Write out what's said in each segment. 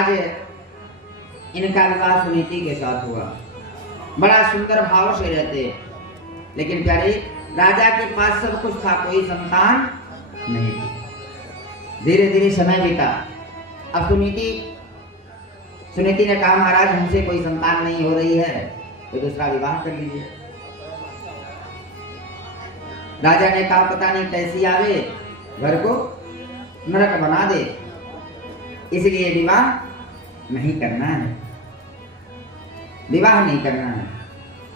आज इनका विवाह सुनीति के साथ हुआ। बड़ा सुंदर भाव से रहते, लेकिन प्यारे राजा के पास सब कुछ था, कोई संतान नहीं थी। धीरे धीरे समय बीता। अब सुनीति ने कहा महाराज हमसे कोई संतान नहीं हो रही है, तो दूसरा विवाह कर लीजिए। राजा ने कहा पता नहीं कैसी आवे, घर को नरक बना दे, इसलिए विवाह नहीं करना है, विवाह नहीं करना है।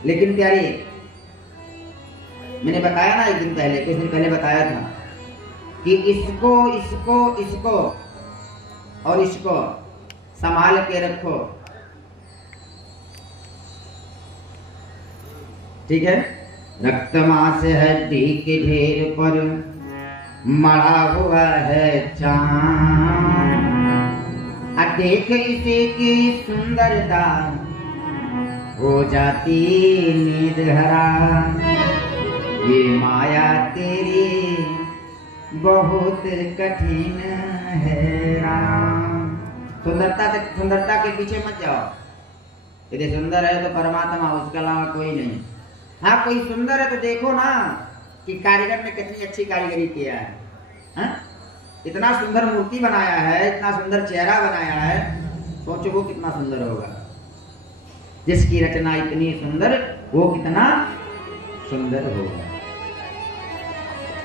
लेकिन प्यारे मैंने बताया ना एक दिन पहले, कुछ दिन पहले बताया था कि इसको इसको इसको और इसको संभाल के रखो, ठीक है। रक्त मांस हड्डी के ढेर पर मढ़ा हुआ है चांद, देख इसे की सुंदरता हो जाती नींद हराम। ये माया तेरी बहुत कठिन है राम। सुंदरता के पीछे मत जाओ। यदि सुंदर है तो परमात्मा, उसके अलावा कोई नहीं। हाँ कोई सुंदर है तो देखो ना कि कारीगर ने कितनी अच्छी कारीगरी किया है, हाँ? इतना सुंदर मूर्ति बनाया है, इतना सुंदर चेहरा बनाया है, सोचो वो कितना सुंदर होगा। जिसकी रचना इतनी सुंदर, वो कितना सुंदर होगा,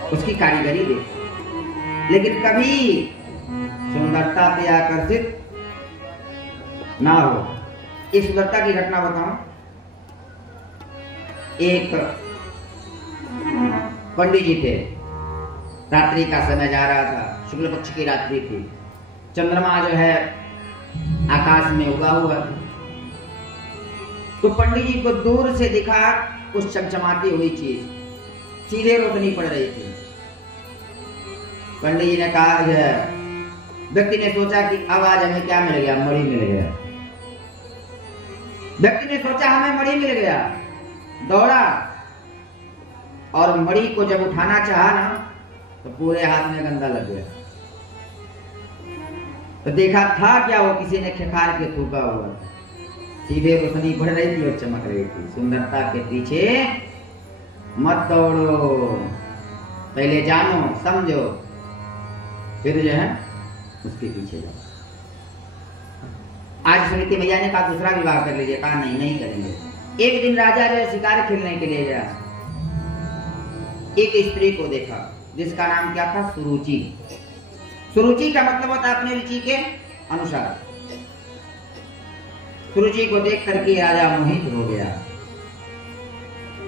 उसकी कारीगरी देखो। लेकिन कभी सुंदरता पे आकर्षित ना हो। इस सुंदरता की घटना बताऊं। एक पंडित जी थे, रात्रि का समय जा रहा था, शुक्ल पक्ष की रात्रि थी, चंद्रमा जो है आकाश में उगा हुआ। तो पंडित जी को दूर से दिखा कुछ चमचमाती हुई चीज, सीधे रोशनी पड़ रही थी। पंडित जी ने कहा, व्यक्ति ने सोचा कि अब आज हमें क्या मिल गया, मणि मिल गया। व्यक्ति ने सोचा हमें मणि मिल गया, दौड़ा और मणि को जब उठाना चाहा ना, तो पूरे हाथ में गंदा लग गया। तो देखा था क्या, वो किसी ने खिखार के थूका हुआ, सीधे रोशनी पड़ रही थी और चमक रही थी। सुंदरता के पीछे मत दौड़ो, पहले जानो समझो, फिर जो है उसके पीछे जाओ। आज सुनीति मैया ने कहा दूसरा विवाह कर लीजिए, कहा नहीं करेंगे। एक दिन राजा जो शिकार खेलने के लिए गया, एक स्त्री को देखा जिसका नाम क्या था, सुरुचि। सुरुचि का मतलब होता है अपनी रुचि के अनुसार। सुरुचि को देख करके राजा मोहित हो गया।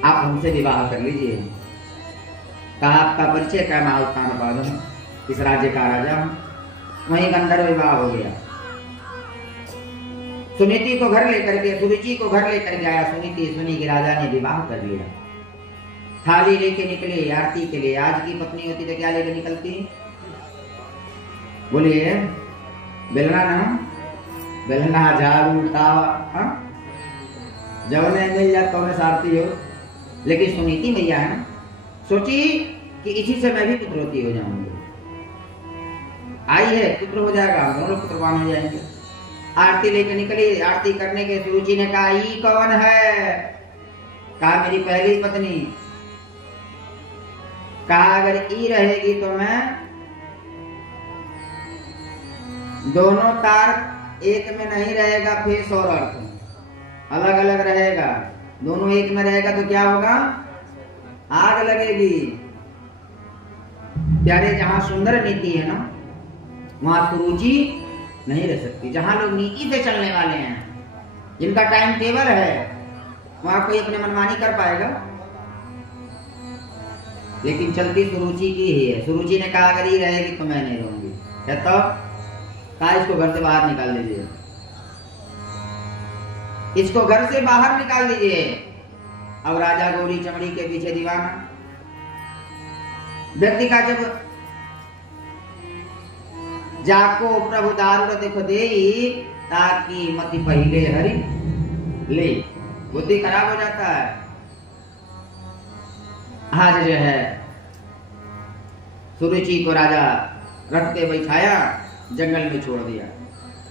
आप हमसे विवाह कर लीजिए। कहा आपका परिचय क्या, मैं उत्तानपाद इस राज्य का राजा हूं। वहीं गंधर्व विवाह हो गया। सुनीति को घर लेकर के, सुरुचि को घर लेकर गया। सुनीति सुनी कि राजा ने विवाह कर लिया। थाली लेके निकले आरती के लिए। आज की पत्नी होती तो क्या लेके निकलती, बोलिए बेलना ना, बेलना झाड़ू तावा, जब नहीं मिल जाता तो मैं सारती हो। लेकिन सुनीति मैया है ना, सोची कि इसी से मैं भी पुत्रवती हो जाऊंगी। आई है, पुत्र हो जाएगा, हम दोनों पुत्रवान हो जाएंगे। आरती लेके निकली। आरती करने के सुरुचि ने कहा ई कौन है, कहा मेरी पहली पत्नी। कहा अगर ई रहेगी तो मैं दोनों तार एक में नहीं रहेगा, फेस और अर्थ अलग अलग रहेगा। दोनों एक में रहेगा तो क्या होगा, आग लगेगी। प्यारे जहां सुंदर नीति है ना, वहां सुरुचि नहीं रह सकती। जहां लोग नीति से चलने वाले हैं, जिनका टाइम टेबल है, वहां कोई अपने मनमानी कर पाएगा। लेकिन चलती सुरुचि की ही है। सुरुचि ने कहा अगर ये रहेगी तो मैं नहीं रहूंगी। कहता कहा इसको घर से बाहर निकाल दीजिए, इसको घर से बाहर निकाल दीजिए। अब राजा गौरी चमड़ी के पीछे दीवाना। व्यक्ति का जब जाको प्रभु दारुण देखो देई, ताकि मति पहिले हरि ले, बुद्धि खराब हो जाता है। आज जो है सुरुचि को राजा रथ पे बैठाया, जंगल में छोड़ दिया।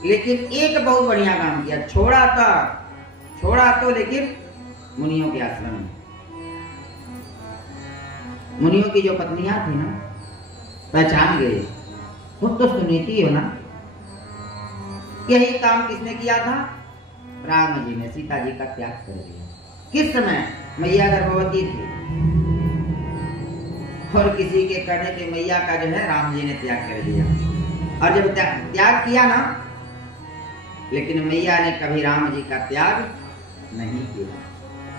लेकिन एक बहुत बढ़िया काम किया, छोड़ा तो लेकिन मुनियों के आश्रम में। मुनियों की जो पत्नियां थी ना, पहचान गए, तुम तो सुनीति हो ना। यही काम किसने किया था? राम जी ने सीता जी का त्याग कर दिया। किस समय? मैया गर्भवती थी, और किसी के कहने पे मैया का जो है राम जी ने त्याग कर दिया। और जब त्याग किया ना, लेकिन मैया ने कभी राम जी का त्याग नहीं किया।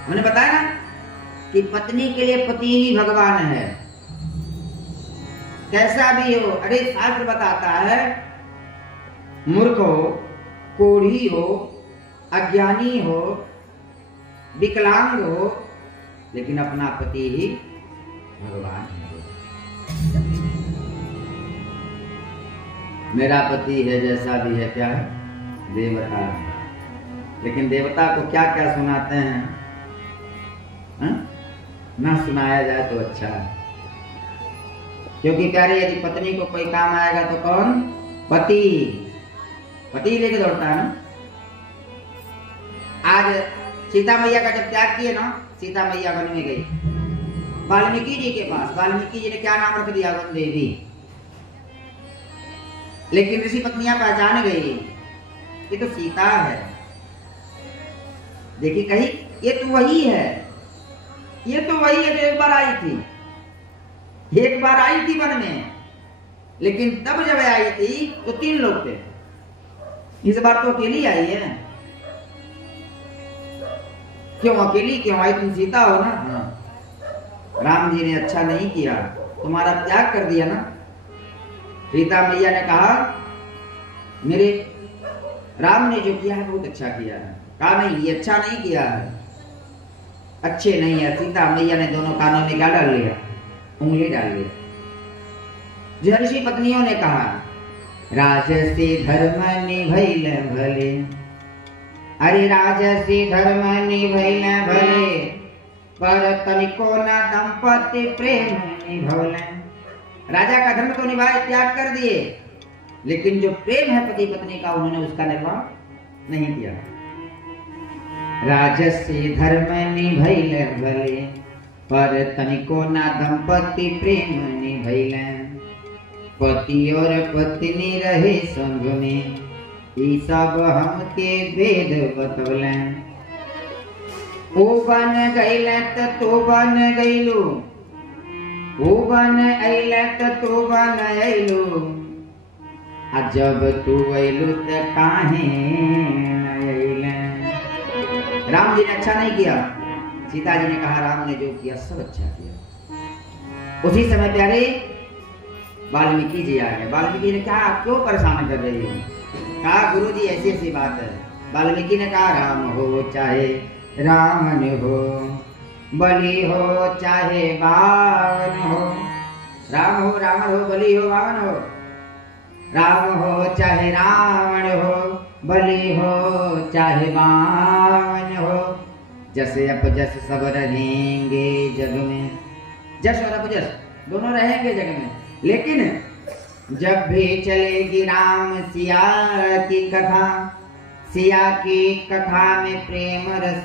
हमने बताया ना कि पत्नी के लिए पति ही भगवान है, कैसा भी हो। अरे शास्त्र बताता है, मूर्ख हो, कोढ़ी हो, अज्ञानी हो, विकलांग हो, लेकिन अपना पति ही भगवान है। मेरा पति है जैसा भी है, क्या है? देवता है। लेकिन देवता को क्या क्या सुनाते हैं, ना सुनाया जाए तो अच्छा है। क्योंकि प्यारे, यदि पत्नी को कोई काम आएगा तो कौन? पति लेके दौड़ता है ना। आज सीता मैया का जब त्याग किए ना, सीता मैया वन में गई वाल्मीकि जी के पास। वाल्मीकि जी ने क्या नाम रख दिया? वन देवी। लेकिन ऋषि पत्नियां पहचान गई, ये तो सीता है। देखी कही, ये तो वही है, ये तो वही है जो एक बार आई थी। एक बार आई थी वन में, लेकिन तब जब आई थी तो 3 लोग थे। इस बार तो अकेली आई है। क्यों अकेली क्यों आई? तुम सीता हो ना। हाँ। राम जी ने अच्छा नहीं किया, तुम्हारा त्याग कर दिया ना। सीता मैया ने कहा, मेरे राम ने जो किया है बहुत अच्छा किया है। कहा नहीं, ये अच्छा नहीं किया है, अच्छे नहीं है। सीता मैया ने दोनों कानों में क्या डाल लिया? उंगली डाल लिया। ऋषि पत्नियों ने कहा, राजसी धर्म निभैल भले। अरे राजसी धर्म निभैल भले, पर तनिको न दंपति प्रेम निभौले। राजा का धर्म तो निभाए, त्याग कर दिए, लेकिन जो प्रेम है पति पत्नी का, उन्होंने उसका निर्वाह नहीं किया। राजसी धर्म निभैल भले, पर तनिको न दंपति प्रेम निभैले। पति और पत्नी रहे संग में, ई सब हमके वेद बतौले। ओ बन गईले त तो बन गईलू, ओ बन अइले त तो बन अइलू। आ जब तू अइलू त काहे न अइले। राम जी ने अच्छा नहीं किया। सीता जी ने कहा, राम ने जो किया सब अच्छा किया। उसी समय प्यारे वाल्मीकि जी आ गए। वाल्मीकि जी ने कहा, आप क्यों परेशान कर रही हो? कहा, गुरु जी ऐसी ऐसी बात है। वाल्मीकि ने कहा, राम हो चाहे रावण हो, बलि हो चाहे बावन हो। राम हो, रावण हो, बलि हो, बावन हो। राम हो चाहे रावण हो, बलि हो चाहे बावन हो। जैसे अपजस सब रहेंगे जग में। जस और अपजस दोनों रहेंगे जग में, लेकिन जब भी चलेगी राम सिया की कथा, सिया की कथा में प्रेम रस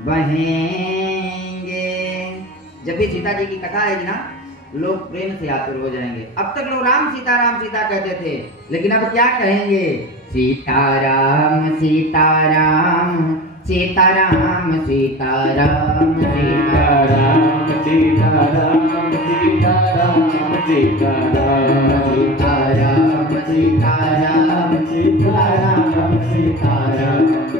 बहेंगे। जब भी सीता जी की कथा आएगी ना, लोग प्रेम से आतुर हो जाएंगे। अब तक लोग राम सीता कहते थे, लेकिन अब क्या कहेंगे? सीताराम सीताराम सीताराम सीताराम सीताराम सीताराम सीताराम सीताराम सीताराम सीताराम सीताराम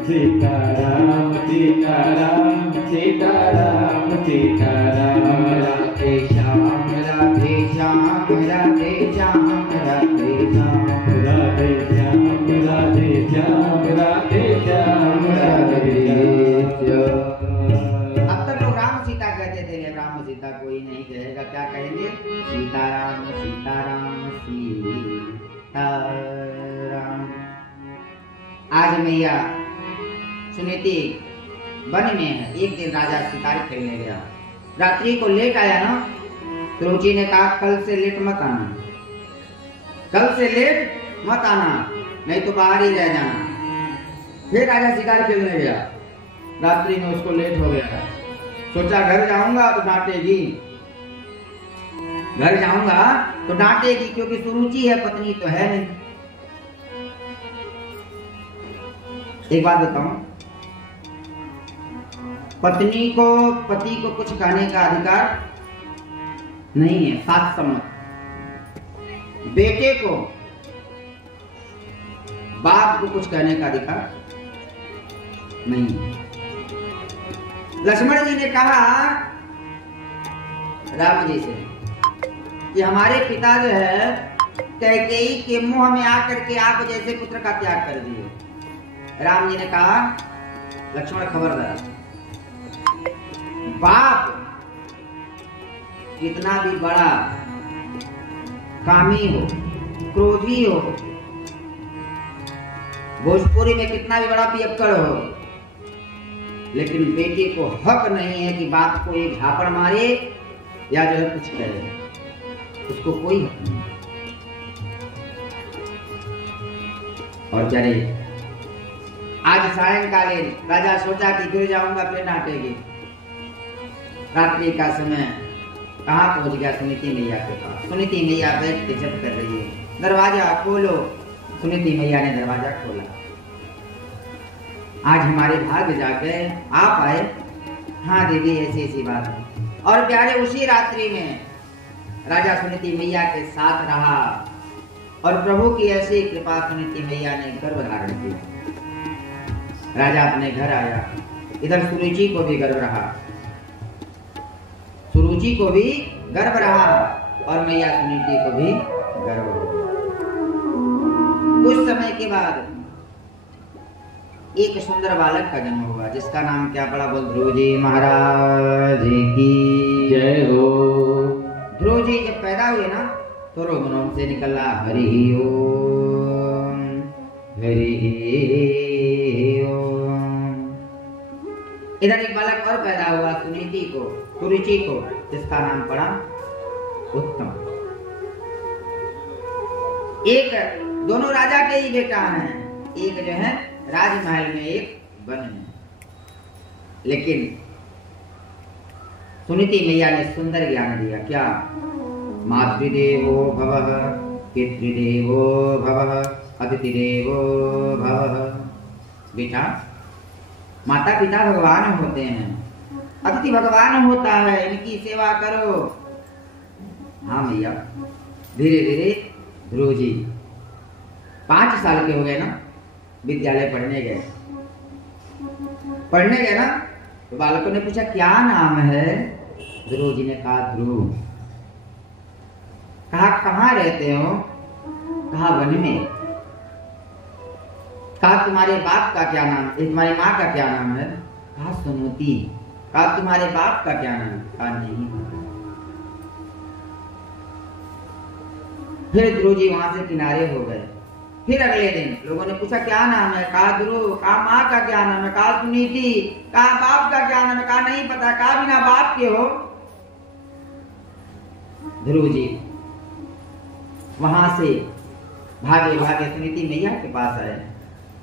सीताराम सीताराम सीताराम सीताराम सीताराम। राधे श्याम राधे श्याम राधे श्याम राधे श्याम राधे श्याम राधे श्याम राधे श्याम राधे श्याम। अब तक लोग राम सीता कहते थे, राम सीता कोई नहीं कहेगा। क्या कहेंगे? सीताराम सीताराम सीताराम। आज मैया सुनीति वन में है। एक दिन राजा शिकार खेलने गया, रात्रि को लेट आया ना, तो रुचि ने कहा, कल से लेट मत आना, कल से लेट मत आना, नहीं तो बाहर ही रह जाना। फिर राजा शिकार खेलने गया। रात्रि में उसको लेट हो गया, सोचा घर जाऊंगा तो डांटेगी, घर जाऊंगा तो डांटेगी, क्योंकि सुरुचि है, पत्नी तो है नहीं। एक बात बताऊं, पत्नी को पति को कुछ कहने का अधिकार नहीं है, सात सम्मत। बेटे को बाप को कुछ कहने का अधिकार नहीं है। लक्ष्मण जी ने कहा राम जी से कि हमारे पिता जो है कैकेयी के मुंह में आकर के आप जैसे पुत्र का त्याग कर दिए। राम जी ने कहा लक्ष्मण खबरदार, बाप कितना भी बड़ा कामी हो, क्रोधी हो, भोजपुरी में कितना भी बड़ा पियक्कड़ हो, लेकिन बेटे को हक नहीं है कि बाप को एक झापड़ मारे या जो है कुछ करे, उसको कोई हक नहीं। और क्या रे, आज सायंकालीन राजा सोचा कि गिर जाऊंगा फिर डांटेगी। रात्रि का समय कहाँ पहुंच गया, सुनीति मैया के पास। सुनीति मैया बैठ के जप कर रही है, दरवाजा खोलो। सुनीति मैया ने दरवाजा खोला। आज हमारे भाग्य जाके आप आए। हाँ देवी, ऐसी ऐसी बात है। और प्यारे उसी रात्रि में राजा सुनीति मैया के साथ रहा और प्रभु की ऐसी कृपा, सुनीति मैया ने गर्भ धारण किया। राजा अपने घर आया। इधर सुरुचि को भी गर्भ रहा, सुरुचि को भी गर्भ रहा और मैया सुनीति को भी गर्भ हो। कुछ समय के बाद एक सुंदर बालक का जन्म हुआ, जिसका नाम क्या पड़ा? बोल, ध्रुव जी महाराज की जय हो। ध्रुव जी जब पैदा हुए ना तो रोमनों से निकला हरि ओम, हरि ओम। इधर एक बालक और पैदा हुआ, सुनीति को, सुरुचि को, जिसका नाम पड़ा उत्तम। एक दोनों राजा के ही बेटा हैं, एक जो है राजमहल में, एक वन में। लेकिन सुनीति मैया ने सुंदर ज्ञान दिया। क्या? मातृदेवो भवः, पितृदेवो भवः, अतिथिदेवो भवः। बेटा, माता पिता भगवान होते हैं, अतिथि भगवान होता है, इनकी सेवा करो। हाँ मैया। धीरे धीरे ध्रुव जी 5 साल के हो गए ना, विद्यालय पढ़ने गए। पढ़ने गए ना तो बालकों ने पूछा क्या नाम है? ध्रुव जी ने कहा ध्रुव। कहा कहाँ रहते हो? कहा वन में। कहा तुम्हारे बाप का क्या नाम, तुम्हारी माँ का क्या नाम है? कहा सुनीति। कहा तुम्हारे बाप का क्या नाम? कहा नहीं। फिर ध्रुव जी वहां से किनारे हो गए। फिर अगले दिन लोगों ने पूछा क्या नाम है? कहा ध्रुव। कहा माँ का क्या नाम है? कहा सुनीति। कहा बाप का क्या नाम है? कहा नहीं पता। कहा बिना बाप के हो? ध्रुव जी वहां से भागे भागे सुनीति मैया के पास आए।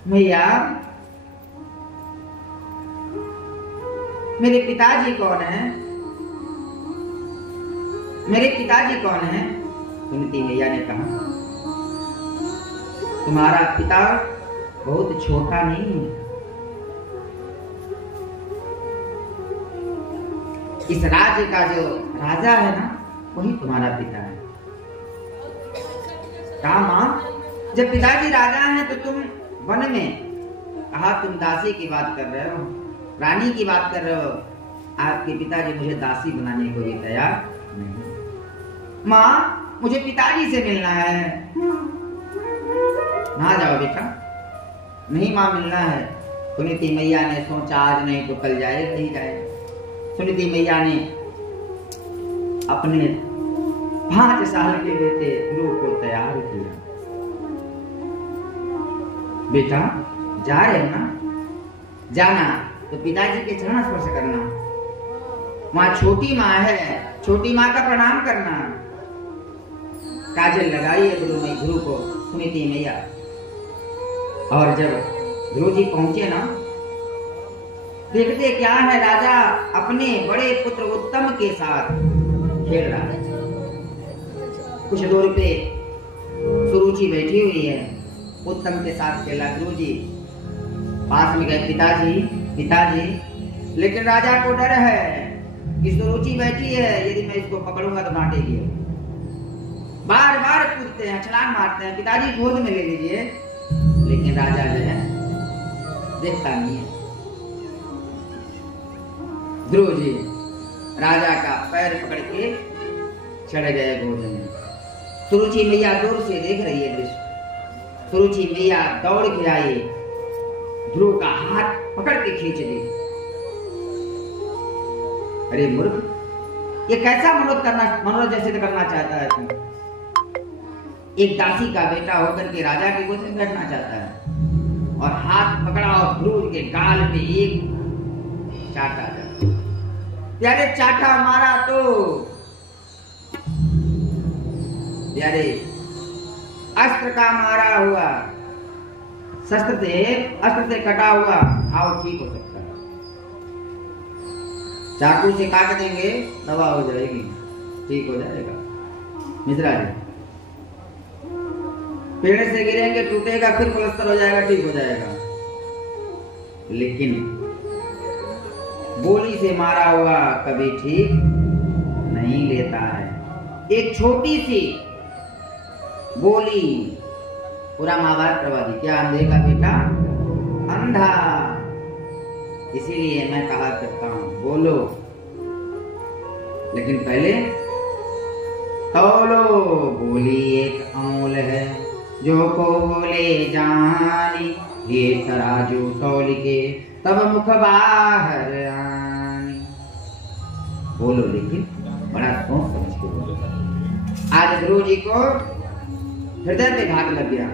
मैया, मेरे पिताजी कौन है? मेरे पिताजी कौन है? सुनीति मैया ने कहा तुम्हारा पिता बहुत छोटा नहीं है, इस राज्य का जो राजा है ना, वही तुम्हारा पिता है। कहा माँ, जब पिताजी राजा हैं तो तुम वन में। कहा तुम दासी की बात कर रहे हो, रानी की बात कर रहे हो। आपके पिताजी मुझे दासी बनाने को भी तैयार नहीं। माँ, मुझे पिताजी से मिलना है। ना जाओ बेटा। नहीं माँ, मिलना है। सुनीति मैया ने सोचा आज नहीं तो कल जाए नहीं जाए। सुनीति मैया ने अपने 5 साल के बेटे ध्रुव को तैयार किया। बेटा जा रहे हो ना, जाना तो पिताजी के चरण स्पर्श करना। वहां छोटी माँ है, छोटी माँ का प्रणाम करना। काजल लगाई है ध्रुव को। सुनीति मैया। और जब ध्रुव जी पहुंचे ना, देखते क्या है, राजा अपने बड़े पुत्र उत्तम के साथ खेल रहा है। कुछ दूर पे सुरुचि बैठी हुई है, उत्तम के साथ खेला। ध्रुव जी पास में गए, पिताजी पिताजी। लेकिन राजा को डर है कि सुरुचि बैठी है, यदि मैं इसको पकड़ूंगा तो डांटेगी। बार बार कूदते हैं, छलांग मारते हैं, पिताजी गोद में ले लीजिए। लेकिन राजा जो है देखता नहीं है। ध्रुव जी राजा का पैर पकड़ के चढ़ गए गोद में। सुरुचि मैया दूर से देख रही है दृश्य। सुरुचि मैया दौड़ के आई, ध्रुव का हाथ पकड़ के खींच दी। अरे मूर्ख, ये कैसा मनोरथ जैसे करना चाहता है तू? एक दासी का बेटा होकर के राजा के गोद में बैठना चाहता है। और हाथ पकड़ा और ध्रुव के गाल पे एक चाटा जाता। प्यारे चाटा मारा तो प्यारे अस्त्र का मारा हुआ, अस्त्र से कटा हुआ घाव ठीक हो सकता है। चाकू से काट देंगे दवा हो जाएगी, ठीक हो जाएगा। मिश्रा जी, पेड़ से गिरेंगे टूटेगा, फिर प्लास्टर हो जाएगा, ठीक हो जाएगा। लेकिन गोली से मारा हुआ कभी ठीक नहीं लेता है। एक छोटी सी गोली पूरा महाभारत करवा दी। क्या अंधे का बेटा अंधा? इसीलिए मैं कहा करता हूं बोलो, लेकिन पहले तौलो। बोली एक अमूल है जो को बोले जानी, ये तराजू तौल के तब मुख बाहर आनी। बोलो, लेकिन बड़ा सोच समझ के बोलो। आज ध्रुव जी को हृदय पे घात लग गया।